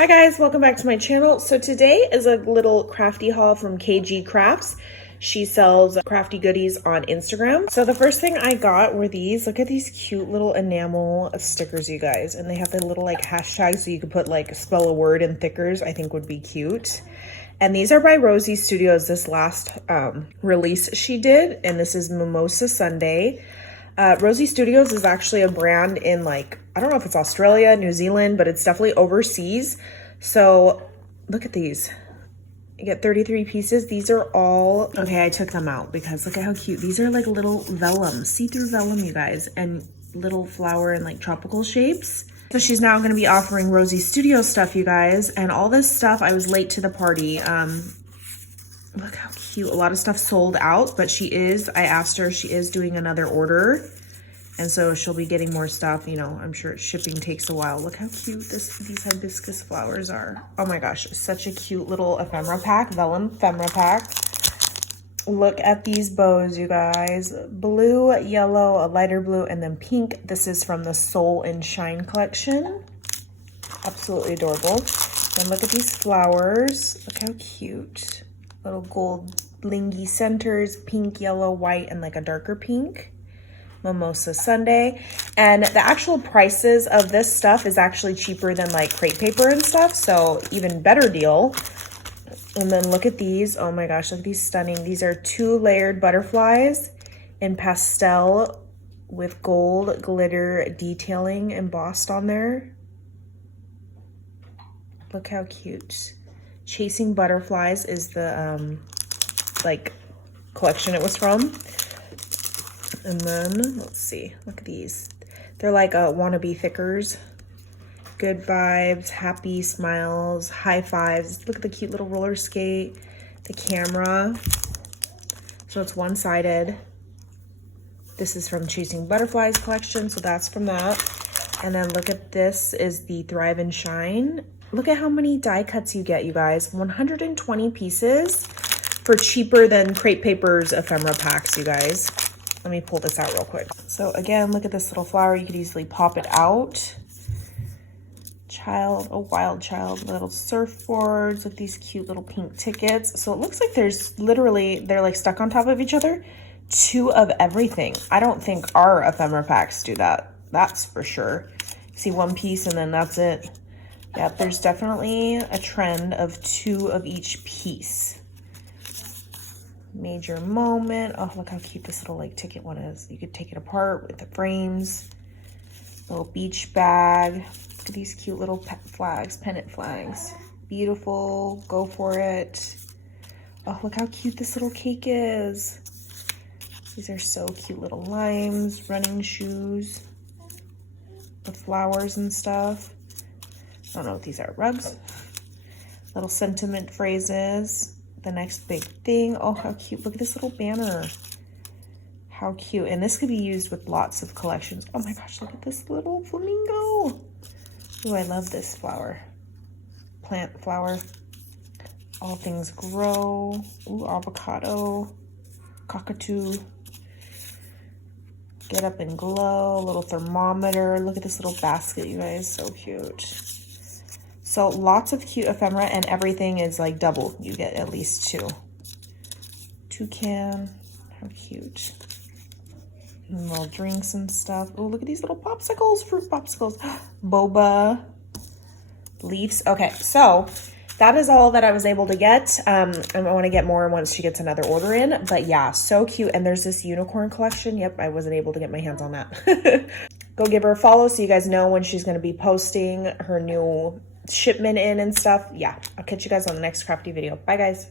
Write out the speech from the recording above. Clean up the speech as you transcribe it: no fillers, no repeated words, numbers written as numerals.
Hi guys, welcome back to my channel. So today is a little crafty haul from KGcrafts. She sells crafty goodies on Instagram. So the first thing I got were these. Look at these cute little enamel stickers, you guys. And they have the little like hashtags so you could put like spell a word in thickers. I think would be cute. And these are by Rosie Studios, this last release she did. And this is Mimosa Sunday. Rosie Studios is actually a brand in like, I don't know if it's Australia, New Zealand, but it's definitely overseas. So look at these. You get 33 pieces. These are all, okay, I took them out because look at how cute. These are like little vellum, see-through vellum, you guys, and little flower and like tropical shapes. So she's now going to be offering Rosie Studios stuff, you guys, and all this stuff. I was late to the party. Look how cute. A lot of stuff sold out, but I asked her, she is doing another order. And so she'll be getting more stuff. You know, I'm sure shipping takes a while. Look how cute these hibiscus flowers are. Oh my gosh, such a cute little ephemera pack, vellum ephemera pack. Look at these bows, you guys. Blue, yellow, a lighter blue, and then pink. This is from the Soul and Shine collection. Absolutely adorable. And look at these flowers. Look how cute. Little gold blingy centers, pink, yellow, white, and like a darker pink. Mimosa Sunday. And the actual prices of this stuff is actually cheaper than like crepe paper and stuff, so even better deal. And then look at these. Oh my gosh, look at these stunning. These are 2 layered butterflies in pastel with gold glitter detailing embossed on there. Look how cute. Chasing Butterflies is the like collection it was from. And then let's see, look at these. They're like wannabe thickers. Good vibes, happy smiles, high fives. Look at the cute little roller skate, the camera. So it's one-sided. This is from Chasing Butterflies collection, so that's from that. And then look at this is the Thrive and Shine. Look at how many die cuts you get, you guys. 120 pieces for cheaper than crepe paper's ephemera packs, you guys. Let me pull this out real quick. So again, look at this little flower. You could easily pop it out. Child, a wild child, little surfboards with these cute little pink tickets. So it looks like they're like stuck on top of each other. 2 of everything. I don't think our ephemera packs do that. That's for sure. See 1 piece and then that's it. Yep, there's definitely a trend of 2 of each piece. Major moment. Oh, look how cute this little like ticket one is. You could take it apart with the frames. Little beach bag. Look at these cute little flags, pennant flags. Beautiful. Go for it. Oh, look how cute this little cake is. These are so cute. Little limes, running shoes, with flowers and stuff. I don't know what these are. Rugs. Little sentiment phrases. The next big thing. Oh, how cute. Look at this little banner. How cute. And this could be used with lots of collections. Oh my gosh, look at this little flamingo. Oh, I love this flower. Plant flower. All things grow. Ooh, avocado. Cockatoo. Get up and glow. Little thermometer. Look at this little basket, you guys. So cute. So lots of cute ephemera, and everything is like double. You get at least 2. Toucan, how cute. And little drinks and stuff. Oh, look at these little popsicles, fruit popsicles. Boba, leaves. Okay, so that is all that I was able to get. I want to get more once she gets another order in. But yeah, so cute. And there's this unicorn collection. Yep, I wasn't able to get my hands on that. Go give her a follow so you guys know when she's going to be posting her new shipment in and stuff. Yeah, I'll catch you guys on the next crafty video. Bye guys.